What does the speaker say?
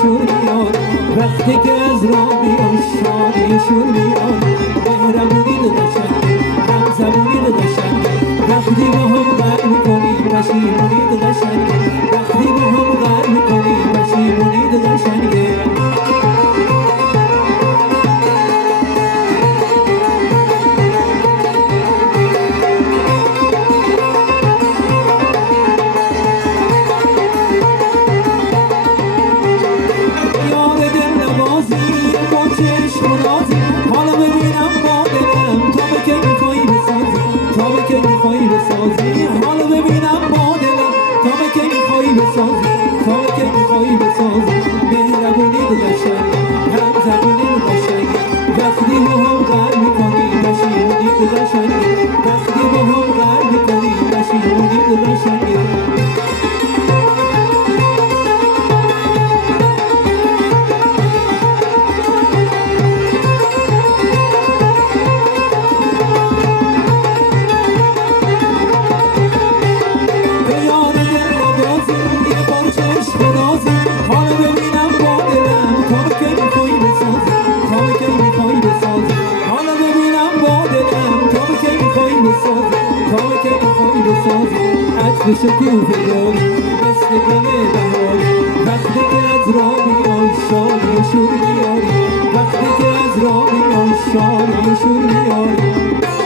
شور میاد وقتی که از راه میای شادی شور میاد مهربونی قشنگه همزبونی قشنگه وقتی با هم غر میکنی پشیمونی قشنگه وقتی با هم غر میکنی پشیمونی قشنگه حالا ببینم با دلم تا به که میخوایی بسازی تا به که میخوایی بسازی حالا ببینم با دلم تا به که میخوایی بسازی تا به که میخوایی بسازی مهربونی قشنگه همزبونی قشنگه وقتی با هم غر میکنی پشیمونی قشنگه وقتی با هم غر میکنی پشیمونی قشنگه حالا ببینم با دلم تا به که میخوایی بسازی تا به که میخوایی بسازی حالا ببینم با دلم تا به که میخوایی بسازی تا به که میخوایی بسازی عطر شکوفه داری مثل گل بهاری وقتی که از راه میای شادی و شور میاری وقتی که از راه میای شادی و شور میاری